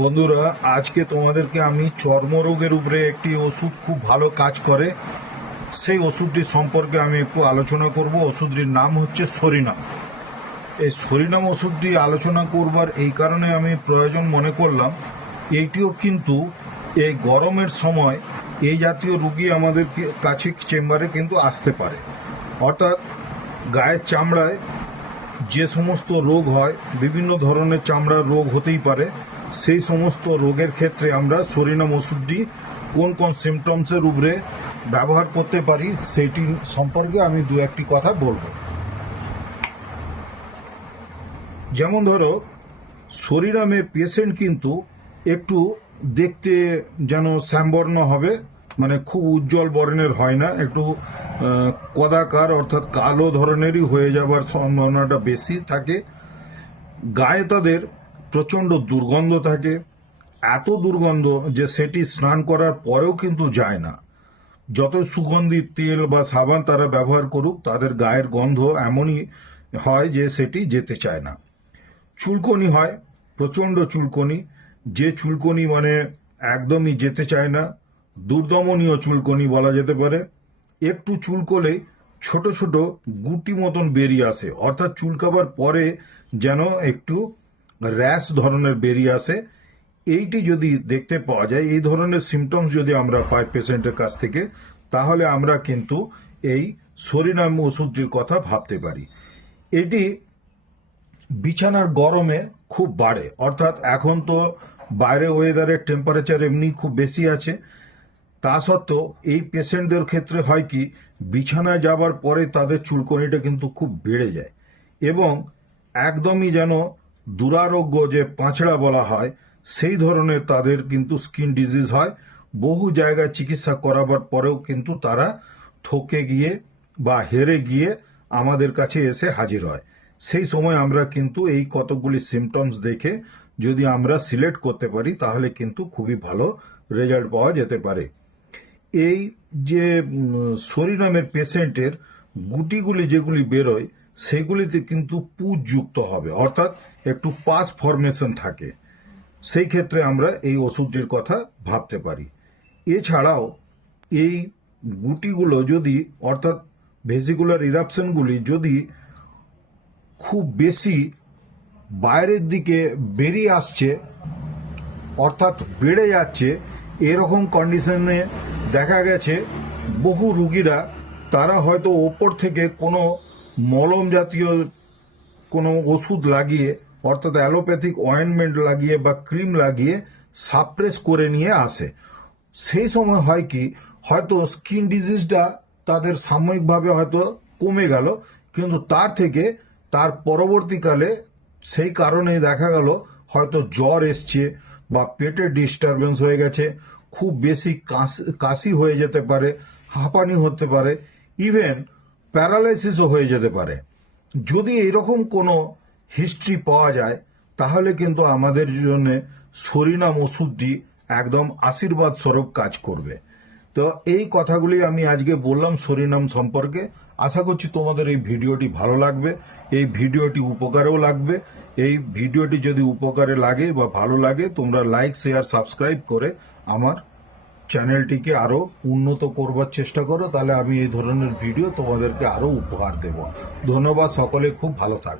বন্ধুরা, আজকে তোমাদেরকে আমি চর্মরোগের উপরে একটি ওষুধ খুব ভালো কাজ করে সেই ওষুধটি সম্পর্কে আমি একটু আলোচনা করব। ওষুধটির নাম হচ্ছে সরিনাম। এই সরিনাম ওষুধটি আলোচনা করবার এই কারণে আমি প্রয়োজন মনে করলাম, এইটিও কিন্তু এই গরমের সময় এই জাতীয় রুগী আমাদের কাছে চেম্বারে কিন্তু আসতে পারে। অর্থাৎ গায়ের চামড়ায় যে সমস্ত রোগ হয়, বিভিন্ন ধরনের চামড়ার রোগ হতেই পারে, সেই সমস্ত রোগের ক্ষেত্রে আমরা সরিনাম ওষুধটি কোন কোন সিমটমসের উপরে ব্যবহার করতে পারি সেইটি সম্পর্কে আমি দু একটি কথা বলবো। যেমন ধরো, সরিনামে পেশেন্ট কিন্তু একটু দেখতে যেন শ্যামবর্ণ হবে, মানে খুব উজ্জ্বল বর্ণের হয় না, একটু কদাকার অর্থাৎ কালো ধরনেরই হয়ে যাবার সম্ভাবনাটা বেশি থাকে। গায়ে তাদের প্রচণ্ড দুর্গন্ধ থাকে, এত দুর্গন্ধ যে সেটি স্নান করার পরেও কিন্তু যায় না। যত সুগন্ধি তেল বা সাবান তারা ব্যবহার করুক, তাদের গায়ের গন্ধ এমনই হয় যে সেটি যেতে চায় না। চুলকনি হয়, প্রচণ্ড চুলকনি, যে চুলকনি মানে একদমই যেতে চায় না, দুর্দমনীয় চুলকনি বলা যেতে পারে। একটু চুলকলে ছোট ছোট গুটি মতন বেরিয়ে আসে, অর্থাৎ চুলকাবার পরে যেন একটু র্যাশ ধরনের বেরিয়ে আসে। এইটি যদি দেখতে পাওয়া যায়, এই ধরনের সিমটমস যদি আমরা পাই পেশেন্টের কাছ থেকে, তাহলে আমরা কিন্তু এই সরিনাম ওষুধটির কথা ভাবতে পারি। এটি বিছানার গরমে খুব বাড়ে, অর্থাৎ এখন তো বাইরে ওয়েদারের টেম্পারেচার এমনি খুব বেশি আছে, তা সত্ত্বেও এই পেশেন্টদের ক্ষেত্রে হয় কি, বিছানায় যাবার পরে তাদের চুলকনিটা কিন্তু খুব বেড়ে যায় এবং একদমই যেন দুরারোগ্য যে পাঁচড়া বলা হয় সেই ধরনের তাদের কিন্তু স্কিন ডিজিজ হয়। বহু জায়গায় চিকিৎসা করাবার পরেও কিন্তু তারা থকে গিয়ে বা হেরে গিয়ে আমাদের কাছে এসে হাজির হয়। সেই সময় আমরা কিন্তু এই কতগুলি সিমটমস দেখে যদি আমরা সিলেক্ট করতে পারি, তাহলে কিন্তু খুবই ভালো রেজাল্ট পাওয়া যেতে পারে। এই যে সরিনামের পেশেন্টের গুটিগুলি যেগুলি বেরোয়, সেগুলিতে কিন্তু পুঁজযুক্ত হবে, অর্থাৎ একটু পাস ফরমেশন থাকে। সেই ক্ষেত্রে আমরা এই ওষুধটির কথা ভাবতে পারি। এছাড়াও এই গুটিগুলো যদি, অর্থাৎ ভেসিকুলার ইরাপশনগুলি যদি খুব বেশি বাইরের দিকে বেরিয়ে আসছে, অর্থাৎ বেড়ে যাচ্ছে, এরকম কন্ডিশনে দেখা গেছে বহু রুগীরা তারা হয়তো ওপর থেকে কোনো মলম জাতীয় কোনো ওষুধ লাগিয়ে, অর্থাৎ অ্যালোপ্যাথিক অয়েনমেন্ট লাগিয়ে বা ক্রিম লাগিয়ে সাপ্রেস করে নিয়ে আসে। সেই সময় হয় কি, হয়তো স্কিন ডিজিজটা তাদের সাময়িকভাবে হয়তো কমে গেল, কিন্তু তার থেকে তার পরবর্তীকালে সেই কারণে দেখা গেল হয়তো জ্বর এসছে বা পেটের ডিস্টারবেন্স হয়ে গেছে, খুব বেশি কাশি হয়ে যেতে পারে, হাঁপানি হতে পারে, ইভেন প্যারালাইসিসও হয়ে যেতে পারে। যদি এরকম কোনো হিস্ট্রি পাওয়া যায়, তাহলে কিন্তু আমাদের জন্য সরিনাম ওষুধটি একদম আশীর্বাদ স্বরূপ কাজ করবে। তো এই কথাগুলি আমি আজকে বললাম সরিনাম সম্পর্কে। আশা করছি তোমাদের এই ভিডিওটি ভালো লাগবে, এই ভিডিওটি উপকারেও লাগবে। এই ভিডিওটি যদি উপকারে লাগে বা ভালো লাগে, তোমরা লাইক, শেয়ার, সাবস্ক্রাইব করে আমার চ্যানেলটিকে আরও উন্নত করবার চেষ্টা করো, তাহলে আমি এই ধরনের ভিডিও তোমাদেরকে আরও উপহার দেব। ধন্যবাদ, সকলে খুব ভালো থাকবে।